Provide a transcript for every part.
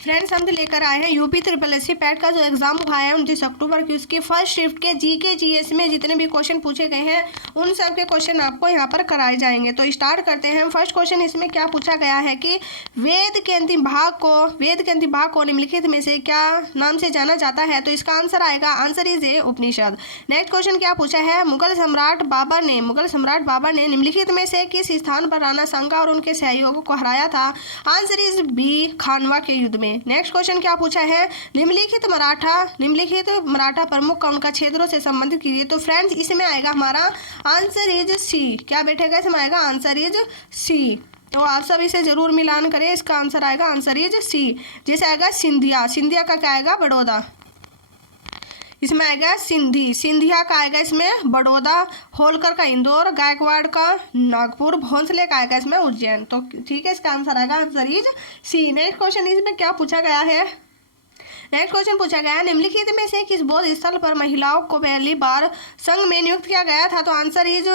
Friends हम लेकर आए हैं UP triple S C PET का जो एग्जाम हुआ है 29 अक्टूबर की, उसकी फर्स्ट शिफ्ट के जीके जीएस में जितने भी क्वेश्चन पूछे गए हैं उन सब के क्वेश्चन आपको यहाँ पर कराए जाएंगे। तो स्टार्ट करते हैं। फर्स्ट क्वेश्चन इसमें क्या पूछा गया है कि वेद के अंतिम भाग को निम्नलिखित में से क्या नाम से जाना जाता है? तो इसका आंसर आएगा, answer is A Upanishad. Next question क्या पूछा है? मुगल सम्राट बाबर ने निम्नलिखित में से किस स्थान पर राणा सांगा और उनके सहयोगियों को हराया था? आंसर इज बी, खानवा के युद्ध में। नेक्स्ट क्वेश्चन क्या पूछा है? निम्नलिखित मराठा प्रमुख का उनका क्षेत्रों से संबंधित कीजिए। तो फ्रेंड्स इसमें आएगा हमारा आंसर इज सी। क्या बैठेगा इसमें? आएगा आंसर इज सी। तो आप सब इसे जरूर मिलान करें। इसका आंसर आएगा आंसर इज सी। जैसे आएगा सिंधिया का क्या आएगा? बड़ौदा। इसमें आएगा सिंधिया का आएगा इसमें बड़ौदा, होलकर का इंदौर, गायकवाड़ का नागपुर, भोंसले का आएगा इसमें उज्जैन। तो ठीक है, इसका आंसर आएगा answer is C. Next question इसमें क्या पूछा गया है? नेक्स्ट क्वेश्चन पूछा गया है निम्नलिखित में से किस बौद्ध स्थल पर महिलाओं को पहली बार संघ में नियुक्त किया गया था? तो आंसर इज,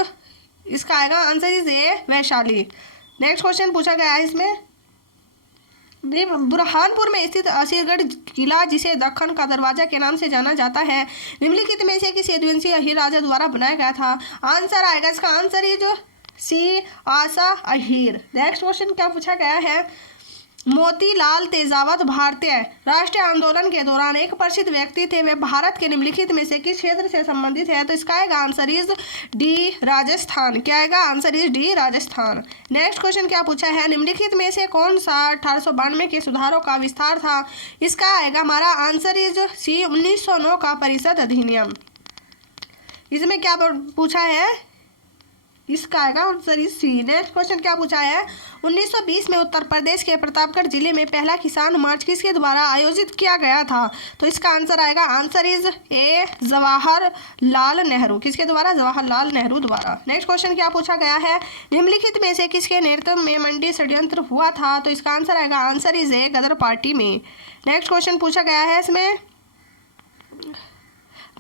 इसका आएगा answer is A, Vaishali. Next question पूछा गया है इसमें बुरहानपुर में स्थित असीरगढ़ किला जिसे दक्कन का दरवाजा के नाम से जाना जाता है, निम्नलिखित में से किस यदुवंशी अहीर राजा द्वारा बनाया गया था? आंसर आएगा इसका आंसर ही जो सी, आशा अहीर। नेक्स्ट क्वेश्चन क्या पूछा गया है? मोतीलाल तेजावत भारतीय राष्ट्रीय आंदोलन के दौरान एक प्रसिद्ध व्यक्ति थे, वे भारत के निम्नलिखित में से किस क्षेत्र से संबंधित है? तो इसका आएगा आंसर इज डी, राजस्थान। क्या आएगा? Answer is D, Rajasthan. Next question क्या पूछा है? निम्नलिखित में से कौन सा 1892 के सुधारों का विस्तार था? इसका आएगा हमारा आंसर इज सी, 1909 का परिषद अधिनियम। इसमें क्या पूछा है? इसका आएगा answer is C. Next question क्या पूछा है? 1920 में उत्तर प्रदेश के प्रतापगढ़ जिले में पहला किसान मार्च किसके द्वारा आयोजित किया गया था? तो इसका आंसर आएगा आंसर इज ए, जवाहरलाल नेहरू। किसके द्वारा? जवाहरलाल नेहरू द्वारा। नेक्स्ट क्वेश्चन क्या पूछा गया है? निम्नलिखित में से किसके नेतृत्व में मंडी षड्यंत्र हुआ था? तो इसका आंसर आएगा answer is A, Ghadar party में। नेक्स्ट क्वेश्चन पूछा गया है इसमें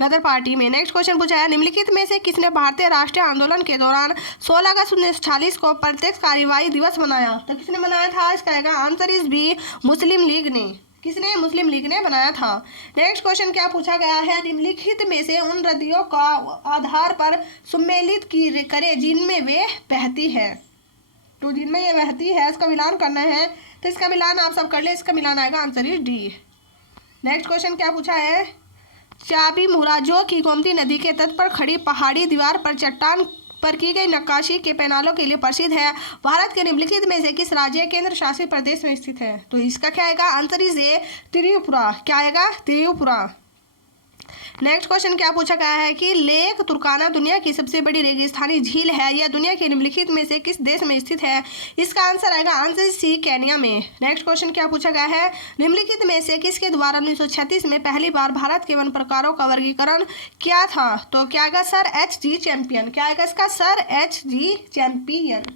गदर पार्टी में। नेक्स्ट क्वेश्चन पूछा है निम्नलिखित में से किसने भारतीय राष्ट्रीय आंदोलन के दौरान 16 अगस्त 1946 को प्रत्यक्ष कार्यवाही दिवस मनाया? तो किसने मनाया था? इसका आएगा answer is B, Muslim League ने। किसने? मुस्लिम लीग ने बनाया था। नेक्स्ट क्वेश्चन क्या पूछा गया है? निम्नलिखित में से उन नदियों का आधार पर सम्मिलित करें जिनमें वे बहती है। तो जिनमें ये बहती है इसका मिलान करना है। तो इसका मिलान आप सब कर ले। इसका मिलान आएगा answer is D. Next question क्या पूछा है? चाबी मुरा जो कि गोमती नदी के तट पर खड़ी पहाड़ी दीवार पर चट्टान पर की गई नक्काशी के पैनलों के लिए प्रसिद्ध है, भारत के निम्नलिखित में से किस राज्य केंद्र शासित प्रदेश में स्थित है? तो इसका क्या आएगा? आंसर इज ए, त्रिपुरा। क्या आएगा? त्रिपुरा। नेक्स्ट क्वेश्चन क्या पूछा गया है कि लेक तुर्काना दुनिया की सबसे बड़ी रेगिस्तानी झील है, यह दुनिया के निम्नलिखित में से किस देश में स्थित है? इसका आंसर आएगा आंसर सी, केन्या में। नेक्स्ट क्वेश्चन क्या पूछा गया है? निम्नलिखित में से किसके द्वारा 1936 में पहली बार भारत के वन प्रकारों का वर्गीकरण किया था? तो क्या आएगा? Sir H G Champion. क्या आएगा इसका? Sir H G Champion.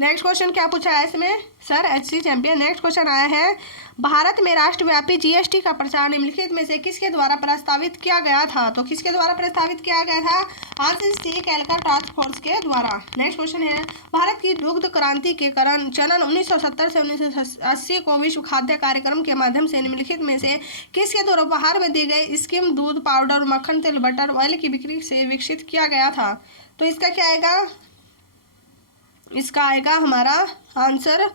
Next question क्या पूछा है इसमें? Sir H C Champion. Next question आया है भारत में राष्ट्रव्यापी जीएसटी का प्रचार निम्नलिखित में से किसके द्वारा प्रस्तावित किया गया था? तो किसके द्वारा प्रस्तावित किया गया था? Answer C, Kelkar task force के द्वारा। नेक्स्ट क्वेश्चन है भारत की दुग्ध क्रांति के कारण चलन 1970 से 1980 को विश्व खाद्य कार्यक्रम के माध्यम से निम्नलिखित में से किसके द्वारा उपहार में दी गई स्किम दूध पाउडर, मक्खन, तेल, बटर, ऑयल की बिक्री से विकसित किया गया था? तो इसका क्या आएगा? इसका आएगा हमारा आंसर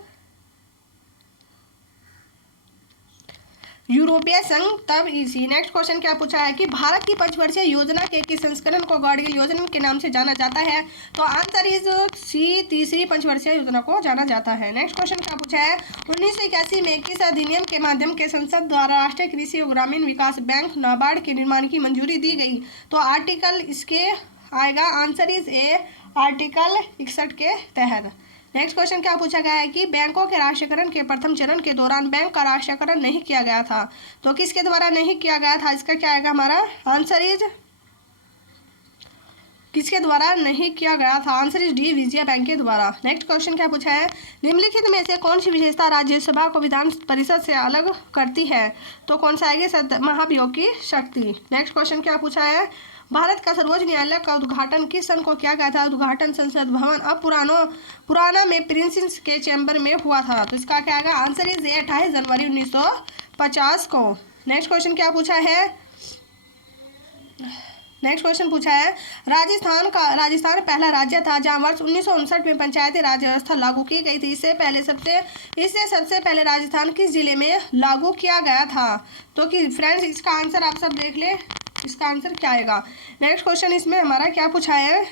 यूरोपीय संघ तब इसी। नेक्स्ट क्वेश्चन क्या पूछा है कि भारत की पंचवर्षीय योजना के किस संस्करण को गाडगिल योजना के नाम से जाना जाता है? तो आंसर इज सी, तीसरी पंचवर्षीय योजना को जाना जाता है। नेक्स्ट क्वेश्चन क्या पूछा है? 1981 में किस अधिनियम के माध्यम के संसद द्वारा राष्ट्रीय कृषि और ग्रामीण विकास बैंक नाबार्ड के निर्माण की मंजूरी दी गई? तो आर्टिकल इसके आएगा आंसर इज ए, आर्टिकल 61 के तहत। नेक्स्ट क्वेश्चन क्या पूछा गया है कि बैंकों के राष्ट्रीयकरण के प्रथम चरण के दौरान बैंक का राष्ट्रीयकरण नहीं किया गया था? तो किसके द्वारा नहीं किया गया था? इसका क्या आएगा हमारा? आंसर इज किसके द्वारा नहीं किया गया था? Answer is D, Vijaya bank के द्वारा। नेक्स्ट क्वेश्चन क्या पूछा है? निम्नलिखित में से कौन सी विशेषता राज्यसभा को विधान परिषद से अलग करती है? तो कौन सा आएगा? महाभियोग की शक्ति। नेक्स्ट क्वेश्चन क्या पूछा है? भारत का सर्वोच्च न्यायालय का उद्घाटन किस सन को किया गया था? उद्घाटन संसद भवन अब पुराना में प्रिंसेस के चैम्बर में हुआ था। तो इसका क्या आएगा? आंसर इज 28 जनवरी 1950 को। नेक्स्ट क्वेश्चन क्या पूछा है? नेक्स्ट क्वेश्चन पूछा है राजस्थान पहला राज्य था जहां वर्ष 1959 में पंचायती राज व्यवस्था लागू की गई थी। इससे सबसे पहले राजस्थान किस जिले में लागू किया गया था? तो कि फ्रेंड्स इसका आंसर आप सब देख ले, इसका आंसर क्या आएगा? नेक्स्ट क्वेश्चन इसमें हमारा क्या पूछा है?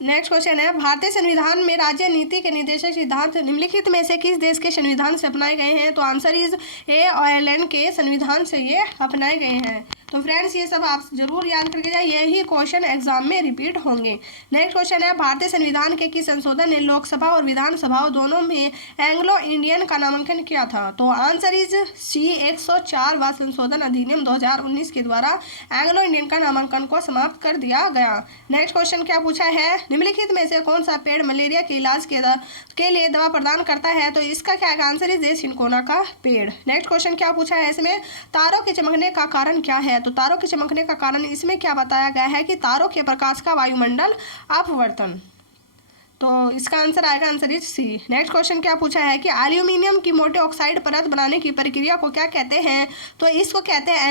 नेक्स्ट क्वेश्चन है भारतीय संविधान में राज्य नीति के निर्देशक सिद्धांत निम्नलिखित में से किस देश के संविधान से अपनाए गए हैं? तो आंसर इज ए, आयरलैंड के संविधान से ये अपनाए गए हैं। तो फ्रेंड्स ये सब आप जरूर याद करके जाए, यही क्वेश्चन एग्जाम में रिपीट होंगे। नेक्स्ट क्वेश्चन है भारतीय संविधान के किस संशोधन ने लोकसभा और विधानसभा दोनों में एंग्लो इंडियन का नामांकन किया था? तो आंसर इज सी, 104वां संशोधन अधिनियम 2019 के द्वारा एंग्लो इंडियन का नामांकन को समाप्त कर दिया गया। नेक्स्ट क्वेश्चन क्या पूछा है? निम्नलिखित में से कौन सा पेड़ मलेरिया के इलाज के लिए दवा प्रदान करता है? तो इसका क्या आंसर इज सिनकोना का पेड़। नेक्स्ट क्वेश्चन क्या पूछा है? इसमें तारों के चमकने का कारण क्या है? तो तारों के चमकने का कारण इसमें क्या बताया गया है कि तारों के प्रकाश का वायुमंडल अपवर्तन। तो इसका आंसर आएगा, answer is C. Next question क्या पूछा है कि एल्यूमिनियम की मोटे ऑक्साइड परत बनाने की प्रक्रिया को क्या कहते हैं? तो इसको कहते हैं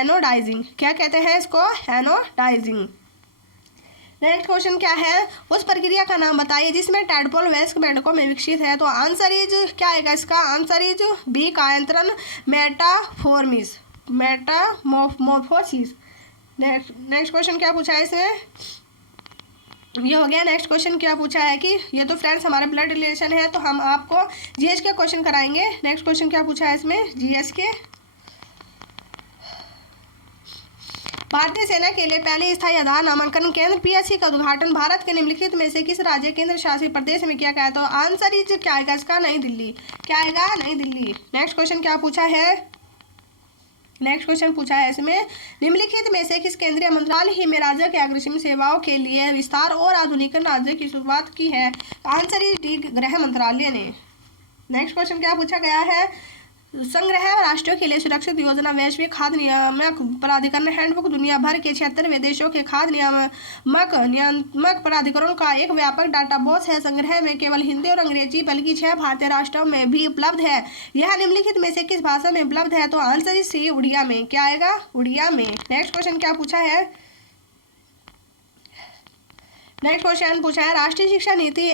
एनोडाइजिंग। क्या कहते हैं इसको? एनोडाइजिंग। नेक्स्ट क्वेश्चन क्या है? उस प्रक्रिया का नाम बताइए जिसमें टैडपोल वयस्क मेंढकों में विकसित है। तो आंसर इज क्या आएगा? इसका आंसर इज बी, कायांतरण, मेटामॉर्फोसिस। नेक्स्ट क्वेश्चन क्या पूछा है इसमें? ये हो गया। नेक्स्ट क्वेश्चन क्या पूछा है कि ये तो फ्रेंड्स हमारे ब्लड रिलेशन है, तो हम आपको जीएस के क्वेश्चन कराएंगे। नेक्स्ट क्वेश्चन क्या पूछा है इसमें? जीएस के भारतीय सेना के लिए पहले स्थायी आधार नामांकन केंद्र पीएससी का उद्घाटन भारत के निम्नलिखित में से किस राज्य केंद्र शासित प्रदेश में किया गया? तो आंसर इज क्या आएगा इसका? नई दिल्ली। क्या आएगा? नई दिल्ली। नेक्स्ट क्वेश्चन क्या पूछा है? नेक्स्ट क्वेश्चन पूछा है इसमें निम्नलिखित में से किस केंद्रीय मंत्रालय ही में राज्य के अग्रिम सेवाओं के लिए विस्तार और आधुनिकीकरण राज्य की शुरुआत की है? आंसर इज डी, गृह मंत्रालय ने। नेक्स्ट क्वेश्चन क्या पूछा गया है? संग्रह राष्ट्रों के लिए सुरक्षित योजना वैश्विक खाद्य नियामक प्राधिकरण हैंडबुक दुनिया भर के 76 देशों के खाद्य नियामक प्राधिकरणों का एक व्यापक डाटाबेस है। संग्रह में केवल हिंदी और अंग्रेजी बल्कि 6 भारतीय राष्ट्रों में भी उपलब्ध है। यह निम्नलिखित में से किस भाषा में उपलब्ध है? तो आंसर इज सी, उड़िया में। क्या आएगा? उड़िया में। नेक्स्ट क्वेश्चन क्या पूछा है? नेक्स्ट क्वेश्चन पूछा है राष्ट्रीय शिक्षा नीति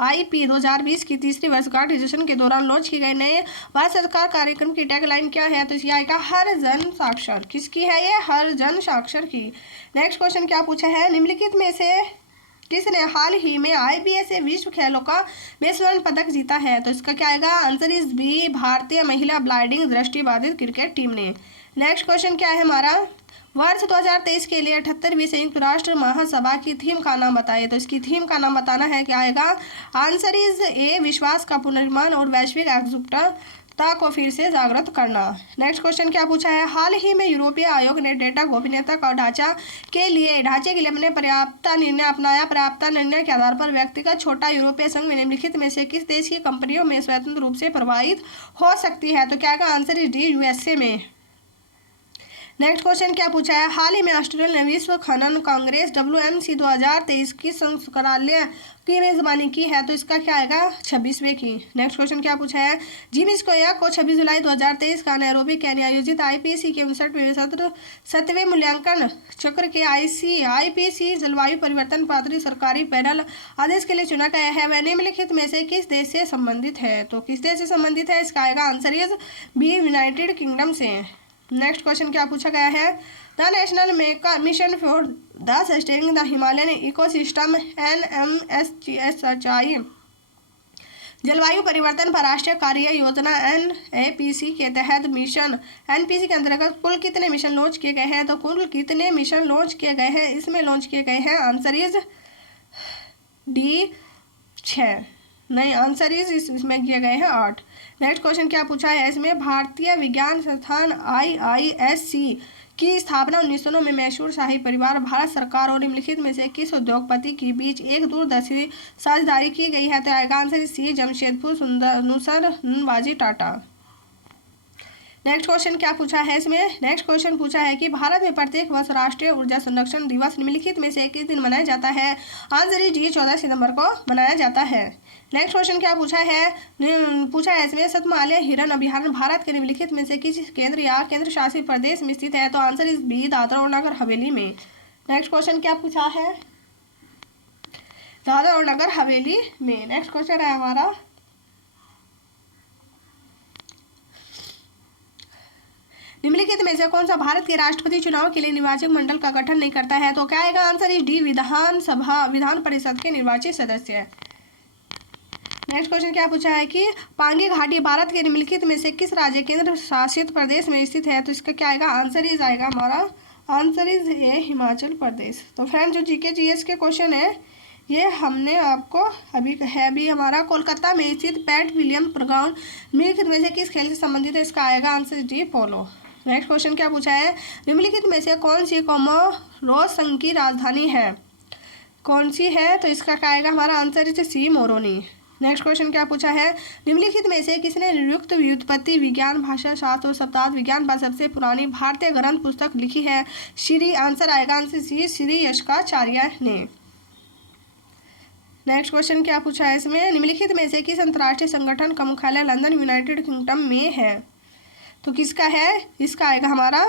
NIP 2020 की तीसरी वर्षगांठ अधिवेशन के दौरान लॉन्च की गई नए भारत सरकार कार्यक्रम की टैगलाइन क्या है? तो इसकी आएगा हर जन साक्षर। किसकी है ये? हर जन साक्षर की। नेक्स्ट क्वेश्चन क्या पूछा है? निम्नलिखित में से किसने हाल ही में IBA से विश्व खेलों का में स्वर्ण पदक जीता है? तो इसका क्या आएगा? आंसर इज बी, भारतीय महिला ब्लाइंड दृष्टिबाधित क्रिकेट टीम ने। नेक्स्ट क्वेश्चन क्या है हमारा? वर्ष 2023 के लिए 78वीं संयुक्त राष्ट्र महासभा की थीम का नाम बताइए। तो इसकी थीम का नाम बताना है। क्या आएगा? आंसर इज ए, विश्वास का पुनर्निर्माण और वैश्विक एकजुटता को फिर से जागृत करना। नेक्स्ट क्वेश्चन क्या पूछा है? हाल ही में यूरोपीय आयोग ने डेटा गोपनीयता का ढांचे के लिए अपने पर्याप्त निर्णय अपनाया। पर्याप्त निर्णय के आधार पर व्यक्तिगत छोटा यूरोपीय संघ में निम्नलिखित में से किस देश की कंपनियों में स्वतंत्र रूप से प्रभावित हो सकती है? तो क्या आएगा? आंसर इज डी, USA में। नेक्स्ट क्वेश्चन क्या पूछा है? हाल ही में ऑस्ट्रेलिया ने विश्व खनन कांग्रेस WMC 2023 की संस्करालय की मेजबानी की है। तो इसका क्या आएगा? 26वें की। नेक्स्ट क्वेश्चन क्या पूछा है? जिम स्क्वायर को 26 जुलाई 2023 का नैरोबी केन्या आयोजित IPC के 59वें सत्र 7वें मूल्यांकन चक्र के IPC जलवायु परिवर्तन पात्र सरकारी पैनल आदेश के लिए चुना गया है। वह निम्नलिखित में से किस देश से संबंधित है? तो किस देश से संबंधित है? इसका आएगा answer is B, United Kingdom से। नेक्स्ट क्वेश्चन क्या पूछा गया है? The national mission for the sustaining the Himalayan ecosystem NMSCI जलवायु परिवर्तन पर राष्ट्रीय कार्य योजना NAPC के तहत मिशन NPC के अंतर्गत कुल कितने मिशन लॉन्च किए गए हैं? तो कुल कितने मिशन लॉन्च किए गए हैं? इसमें लॉन्च किए गए हैं, आंसर इज डी, 6। नहीं, आंसर इज इसमें किए गए हैं 8। नेक्स्ट क्वेश्चन क्या पूछा है इसमें, भारतीय विज्ञान संस्थान IISc की स्थापना 1909 में मैसूर शाही परिवार, भारत सरकार और निम्नलिखित में से किस उद्योगपति के बीच एक दूरदर्शी साझेदारी की गई है? तो आएगा आंसर सी, जमशेदपुर सुंदर बाजी टाटा। नेक्स्ट क्वेश्चन क्या पूछा है इसमें, नेक्स्ट क्वेश्चन पूछा है कि भारत में प्रत्येक वर्ष राष्ट्रीय ऊर्जा संरक्षण दिवस निम्नलिखित में से किस दिन मनाया जाता है? आंसर इज डी, 14 सितंबर को मनाया जाता है। नेक्स्ट क्वेश्चन क्या पूछा है इसमें, सतमाल्या हिरन अभयारण्य भारत के निम्नलिखित में से किस केंद्र या केंद्र शासित प्रदेश में स्थित है? तो आंसर इज बी, दादरा और नगर हवेली में। नेक्स्ट क्वेश्चन क्या पूछा है, दादरा और नगर हवेली में। नेक्स्ट क्वेश्चन है हमारा, निम्नलिखित में से कौन सा भारत के राष्ट्रपति चुनाव के लिए निर्वाचक मंडल का गठन नहीं करता है? तो क्या आएगा answer is D, Vidhan Parishad के निर्वाचित सदस्य। नेक्स्ट क्वेश्चन क्या पूछा है कि पांगी घाटी भारत के निम्नलिखित में से किस राज्य केंद्र शासित प्रदेश में स्थित है? तो इसका क्या आएगा आंसर इज आएगा हमारा आंसर इज ए, हिमाचल प्रदेश। तो फ्रेंड जो जीके जीएस के क्वेश्चन है ये हमने आपको अभी हमारा कोलकाता में स्थित पैट विलियम ग्राउंड निम्नलिखित में से किस खेल से संबंधित है? इसका आएगा आंसर डी, पोलो। नेक्स्ट क्वेश्चन क्या पूछा है, निम्नलिखित में से कौन सी कोमोरोस संघ की राजधानी है? कौन सी है? तो इसका क्या आएगा हमारा answer is C, Moroni. Next question क्या पूछा है, निम्नलिखित में से किसने निरुक्त व्युत्पत्ति विज्ञान, भाषा शास्त्र और शब्दार्थ विज्ञान पर सबसे पुरानी भारतीय ग्रंथ पुस्तक लिखी है? श्री, आंसर आएगा आंसर सी, श्री यशकाचार्य ने। नेक्स्ट क्वेश्चन क्या पूछा है इसमें, निम्नलिखित में से किस अंतर्राष्ट्रीय संगठन का मुख्यालय लंदन यूनाइटेड किंगडम में है? तो किसका है? इसका आएगा हमारा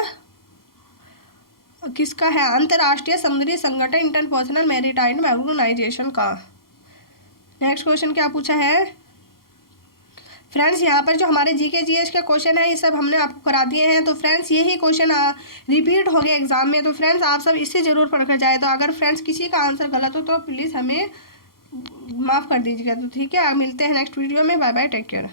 किसका है? अंतर्राष्ट्रीय समुद्री संगठन, इंटरनेशनल मैरीटाइम ऑर्गेनाइजेशन का। नेक्स्ट क्वेश्चन क्या पूछा है फ्रेंड्स, यहाँ पर जो हमारे जीके जीएस के क्वेश्चन है ये सब हमने आपको करा दिए हैं। तो फ्रेंड्स यही क्वेश्चन रिपीट हो गए एग्जाम में, तो फ्रेंड्स आप सब इससे जरूर पढ़कर जाए। तो अगर फ्रेंड्स किसी का आंसर गलत हो तो प्लीज़ हमें माफ़ कर दीजिएगा। तो ठीक है, मिलते हैं नेक्स्ट वीडियो में। Bye bye, take care.